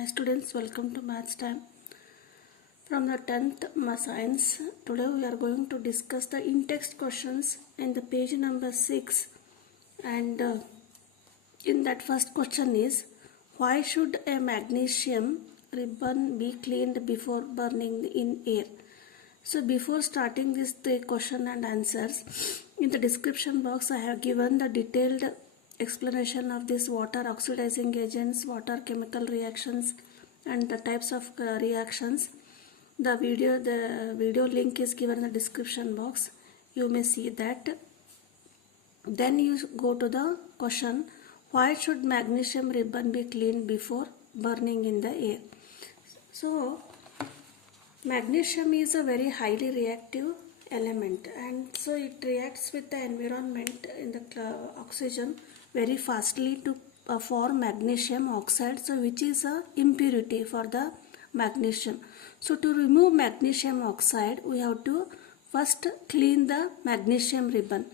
Hi students, welcome to Maths Time. From the 10th Science, today we are going to discuss the in-text questions in the page number 6. And in that first question is, why should a magnesium ribbon be cleaned before burning in air? So before starting this question and answers, in the description box I have given the detailed explanation of this water oxidizing agents, water chemical reactions and the types of reactions. The video link is given in the description box. You may see that. Then you go to the question, why should magnesium ribbon be cleaned before burning in the air? So magnesium is a very highly reactive element, and so it reacts with the environment in the oxygen very fastly to form magnesium oxide, so which is a impurity for the magnesium. So to remove magnesium oxide, we have to first clean the magnesium ribbon.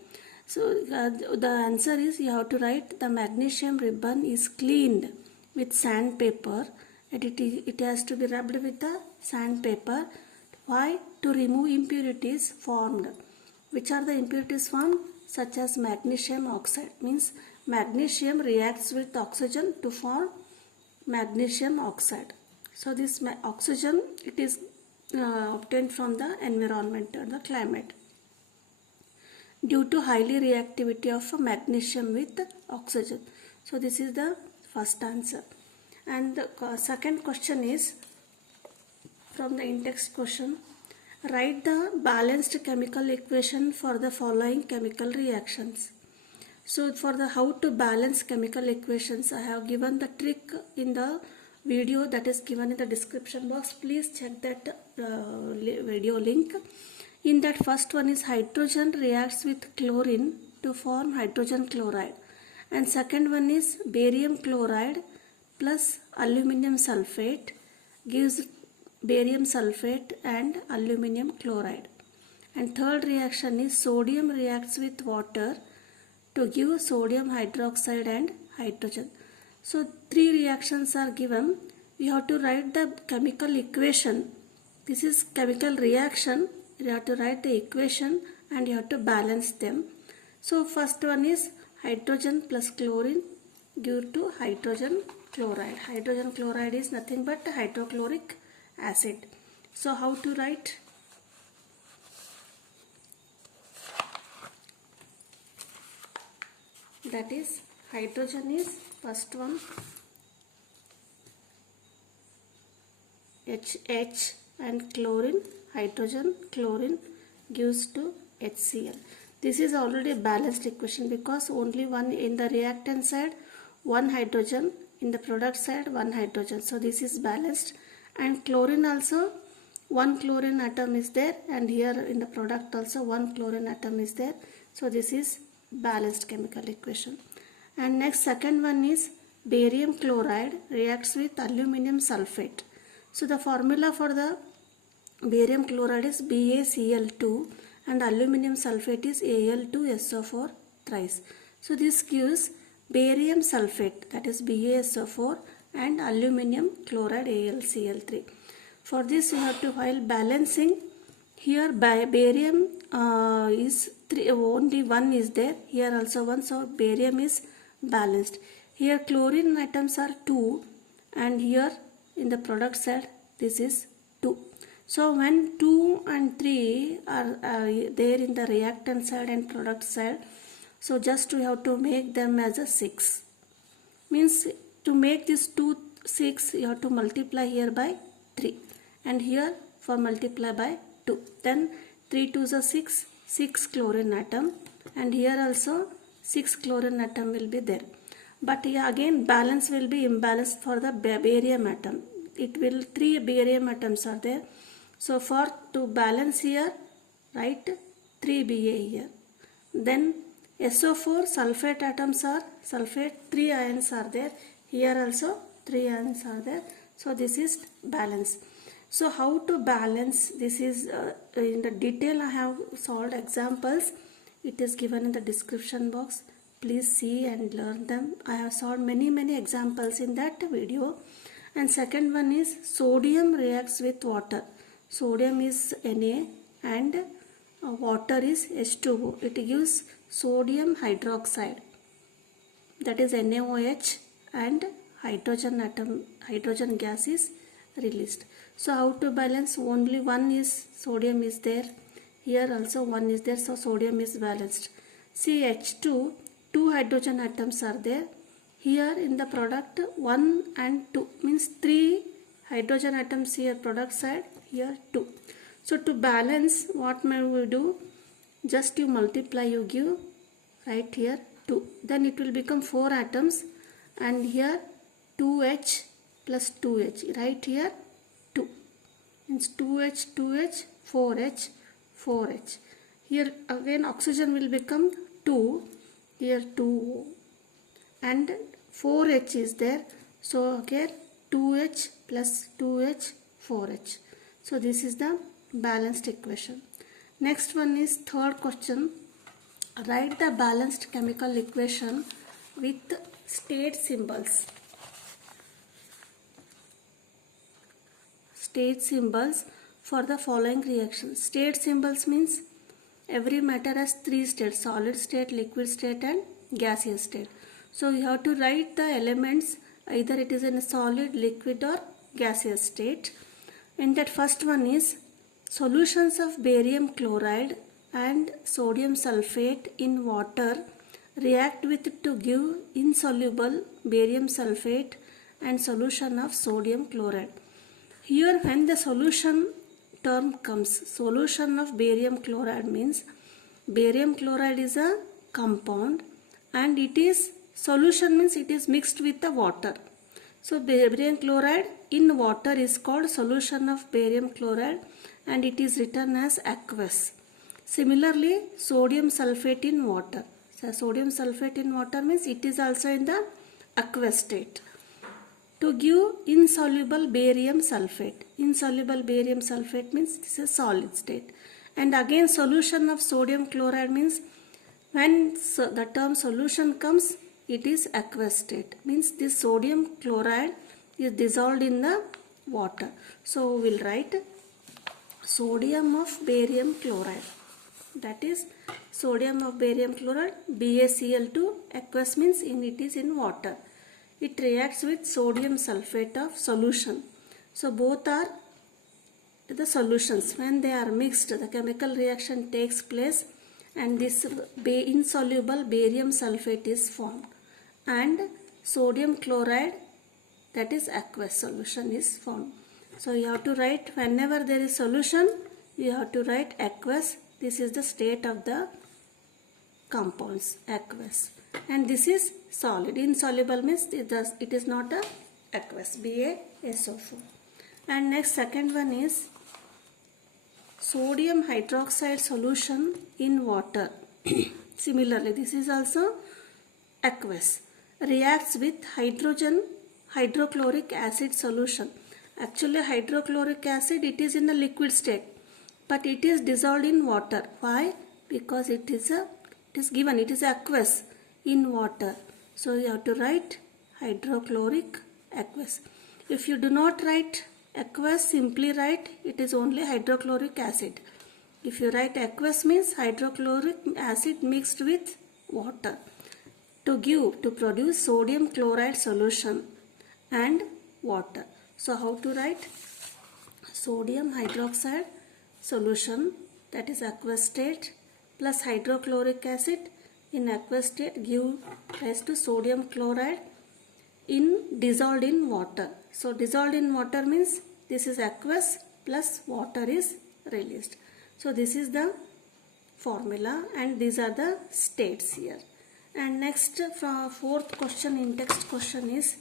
So the answer is, you have to write the magnesium ribbon is cleaned with sandpaper, and it has to be rubbed with the sandpaper. Why? To remove impurities formed. Which are the impurities formed? Such as magnesium oxide. Means magnesium reacts with oxygen to form magnesium oxide. So this oxygen, it is obtained from the environment or the climate due to highly reactivity of magnesium with oxygen. So this is the first answer. And the second question is from the in-text question. Write the balanced chemical equation for the following chemical reactions. So for the how to balance chemical equations, I have given the trick in the video that is given in the description box. Please check that video link. In that, first one is hydrogen reacts with chlorine to form hydrogen chloride, and second one is barium chloride plus aluminum sulfate gives barium sulfate and aluminum chloride, and third reaction is sodium reacts with water to give sodium hydroxide and hydrogen. So three reactions are given. You have to write the chemical equation. This is chemical reaction. You have to write the equation and you have to balance them. So first one is hydrogen plus chlorine give to hydrogen chloride. Hydrogen chloride is nothing but hydrochloric acid. So how to write? That is, hydrogen is first one, HH, and chlorine, hydrogen chlorine gives to HCl. This is already a balanced equation because only one in the reactant side, one hydrogen, in the product side one hydrogen. So this is balanced. And chlorine also, one chlorine atom is there, and here in the product also one chlorine atom is there. So this is balanced chemical equation. And next, second one is barium chloride reacts with aluminum sulfate. So the formula for the barium chloride is BaCl2 and aluminum sulfate is Al2SO4 thrice. So this gives barium sulfate, that is BaSO4, and aluminum chloride AlCl3. For this you have to, while balancing, here barium is 3, only one is there, here also one, so barium is balanced. Here chlorine atoms are 2 and here in the product side this is 2. So when 2 and 3 are there in the reactant side and product side, so just we have to make them as a 6. Means to make this 2 6, you have to multiply here by 3 and here for multiply by 2. Then 3 2s are 6, 6 chlorine atom, and here also 6 chlorine atom will be there. But here again balance will be imbalanced for the barium atom. It will 3 barium atoms are there. So for to balance here, write 3 Ba here. Then SO4 sulfate atoms are sulfate, 3 ions are there. Here also 3 ions are there. So this is balance. So how to balance? This is in the detail I have solved examples. It is given in the description box. Please see and learn them. I have solved many examples in that video. And second one is sodium reacts with water. Sodium is Na and water is H2O. It gives sodium hydroxide, that is NaOH, and hydrogen gas is released. So how to balance? Only one is sodium is there. Here also one is there, so sodium is balanced. See H2, two hydrogen atoms are there. Here in the product 1 and 2 means 3 hydrogen atoms here product side, here 2. So to balance, what may we do? Just you multiply, you give right here 2. Then it will become 4 atoms, and here 2H plus 2H. Right here 2. Means 2H, 2H, 4H, 4H. Here again oxygen will become 2. Here 2O. And 4H is there. So again 2H plus 2H, 4H. So this is the balanced equation. Next one is third question. Write the balanced chemical equation with state symbols. State symbols for the following reactions. State symbols means every matter has 3 states: solid state, liquid state and gaseous state. So you have to write the elements, either it is in a solid, liquid or gaseous state. And that first one is solutions of barium chloride and sodium sulfate in water react with it to give insoluble barium sulfate and solution of sodium chloride. Here when the solution term comes, solution of barium chloride means barium chloride is a compound and it is solution means it is mixed with the water. So barium chloride in water is called solution of barium chloride and it is written as aqueous. Similarly, sodium sulfate in water. So sodium sulfate in water means it is also in the aqueous state. To give insoluble barium sulfate. Insoluble barium sulfate means this is solid state. And again solution of sodium chloride means when the term solution comes, it is aqueous state. Means this sodium chloride is dissolved in the water. So we will write sodium of barium chloride. That is sodium of barium chloride, BaCl2, aqueous means it is in water. It reacts with sodium sulfate of solution. So both are the solutions. When they are mixed, the chemical reaction takes place and this insoluble barium sulfate is formed. And sodium chloride, that is aqueous solution, is formed. So you have to write, whenever there is solution, you have to write aqueous. This is the state of the compounds, aqueous. And this is solid. Insoluble means it is not a aqueous, BaSO4. And next second one is sodium hydroxide solution in water. Similarly, this is also aqueous. Reacts with hydrochloric acid solution. Actually hydrochloric acid, it is in a liquid state, but it is dissolved in water. Why? Because it is aqueous in water. So you have to write hydrochloric aqueous. If you do not write aqueous, simply write it is only hydrochloric acid. If you write aqueous means hydrochloric acid mixed with water to produce sodium chloride solution and water. So how to write? Sodium hydroxide solution, that is aqueous state, plus hydrochloric acid in aqueous state give rise to sodium chloride dissolved in water. So dissolved in water means this is aqueous plus water is released. So this is the formula and these are the states here. And next, from fourth question, in-text question is,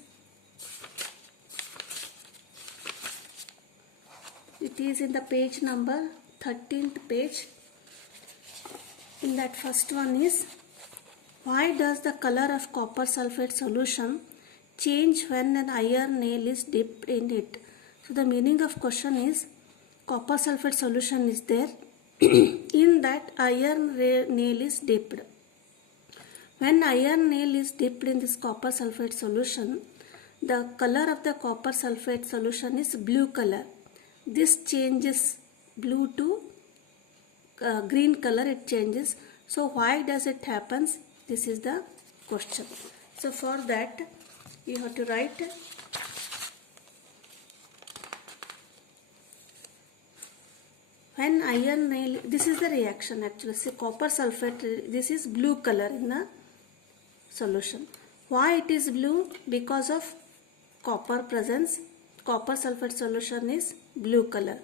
it is in the page number 13th page. In that first one is, why does the color of copper sulfate solution change when an iron nail is dipped in it? So the meaning of question is, copper sulfate solution is there. In that iron nail is dipped. When iron nail is dipped in this copper sulfate solution, the color of the copper sulfate solution is blue color. This changes blue to green color, it changes. So why does it happens? This is the question. So for that you have to write when iron nail, this is the reaction actually. See, copper sulfate, this is blue color in the solution. Why it is blue? Because of copper presence. Copper sulfate solution is blue color.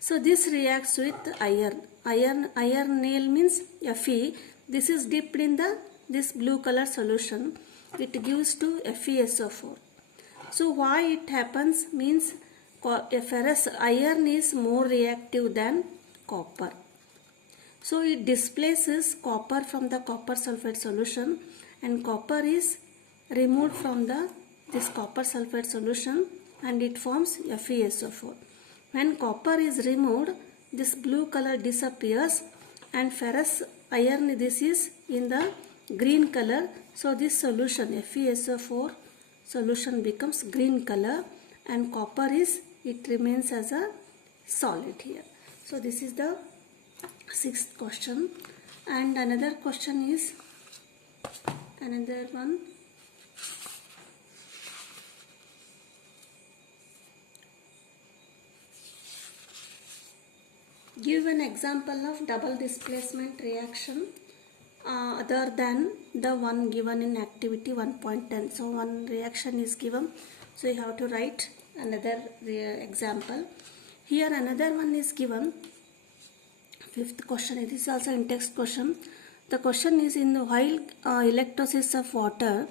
So this reacts with iron. Iron nail means Fe. This is dipped in this blue color solution. It gives to FeSO4. So why it happens means ferrous iron is more reactive than copper. So it displaces copper from the copper sulfate solution, and copper is removed from this copper sulfate solution and it forms FeSO4. When copper is removed, this blue color disappears and ferrous iron, this is in the green color. So this solution FeSO4 solution becomes green color, and copper is, it remains as a solid here. So this is the 6th question. And another question is, another one, give an example of double displacement reaction other than the one given in activity 1.10. So one reaction is given, so you have to write another example. Here another one is given, 5th question. It is also in text question. The question is, in the while electrolysis of water,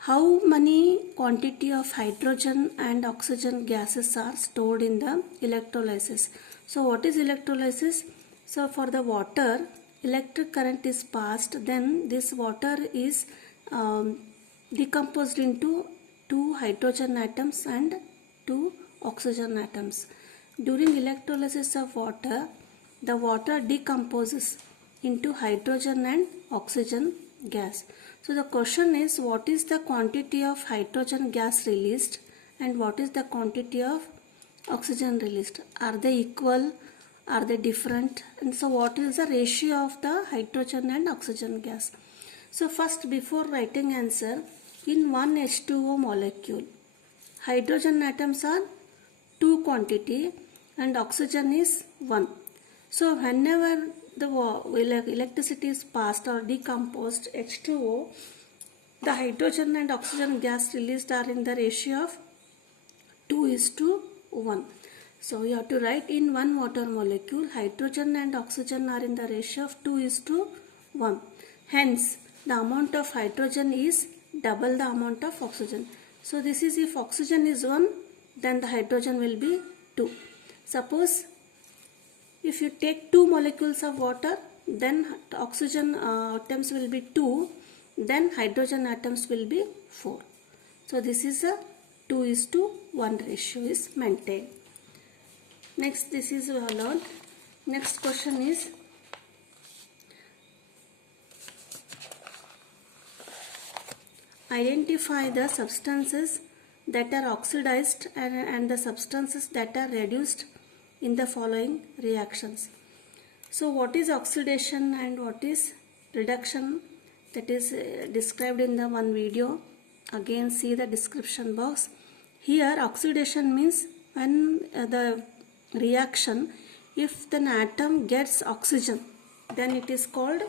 how many quantity of hydrogen and oxygen gases are stored in the electrolysis? So what is electrolysis? So for the water, electric current is passed, then this water is decomposed into 2 hydrogen atoms and 2 oxygen atoms. During electrolysis of water, the water decomposes into hydrogen and oxygen gas. So the question is, what is the quantity of hydrogen gas released and what is the quantity of oxygen released? Are they equal? Are they different? And so what is the ratio of the hydrogen and oxygen gas? So first, before writing answer, in one H2O molecule, hydrogen atoms are 2 quantity and oxygen is 1. So whenever the electricity is passed or decomposed H2O, the hydrogen and oxygen gas released are in the ratio of 2:1. So you have to write, in one water molecule, hydrogen and oxygen are in the ratio of 2:1. Hence, the amount of hydrogen is double the amount of oxygen. So this is, if oxygen is 1, then the hydrogen will be 2. Suppose if you take 2 molecules of water, then oxygen atoms will be 2, then hydrogen atoms will be 4. So this is a 2:1 ratio is maintained. Next, this is we have learned. Next question is, identify the substances that are oxidized and the substances that are reduced in the following reactions. So what is oxidation and what is reduction? That is described in the one video. Again, see the description box. Here oxidation means when the reaction, if the atom gets oxygen, then it is called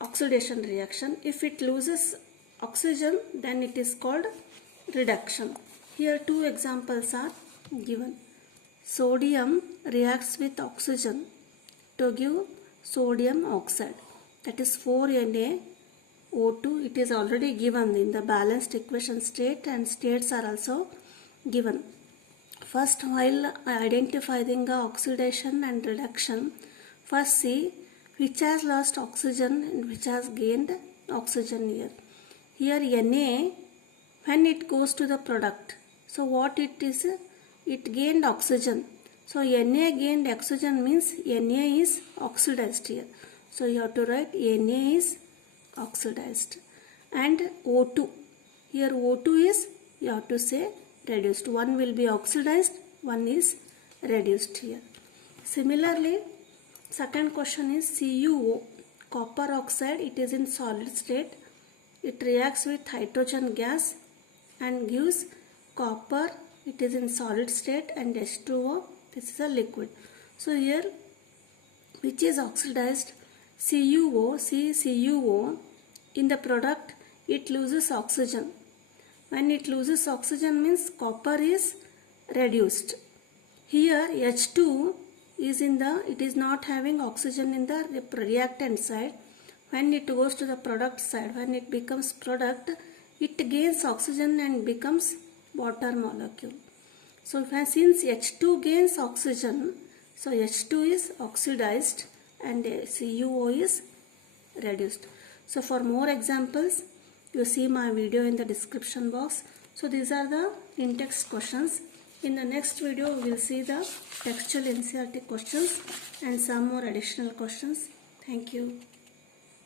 oxidation reaction. If it loses oxygen, then it is called reduction. Here 2 examples are given. Sodium reacts with oxygen to give sodium oxide, that is 4Na O2. It is already given in the balanced equation state, and states are also given. First, while identifying the oxidation and reduction, first see which has lost oxygen and which has gained oxygen here. Here Na, when it goes to the product, so what it is? It gained oxygen. So Na gained oxygen means Na is oxidized here. So you have to write Na is oxidized. And O2, here O2 is you have to say reduced. One will be oxidized, one is reduced here. Similarly, second question is CuO, copper oxide. It is in solid state. It reacts with hydrogen gas and gives copper. It is in solid state, and H2O, this is a liquid. So here, which is oxidized? CuO. CuO, in the product it loses oxygen. When it loses oxygen means copper is reduced. Here H2 is it is not having oxygen in the reactant side. When it goes to the product side, when it becomes product, it gains oxygen and becomes water molecule. So since H2 gains oxygen, so H2 is oxidized and CuO is reduced. So for more examples, you see my video in the description box. So these are the in-text questions. In the next video, we will see the textual NCERT questions and some more additional questions. Thank you.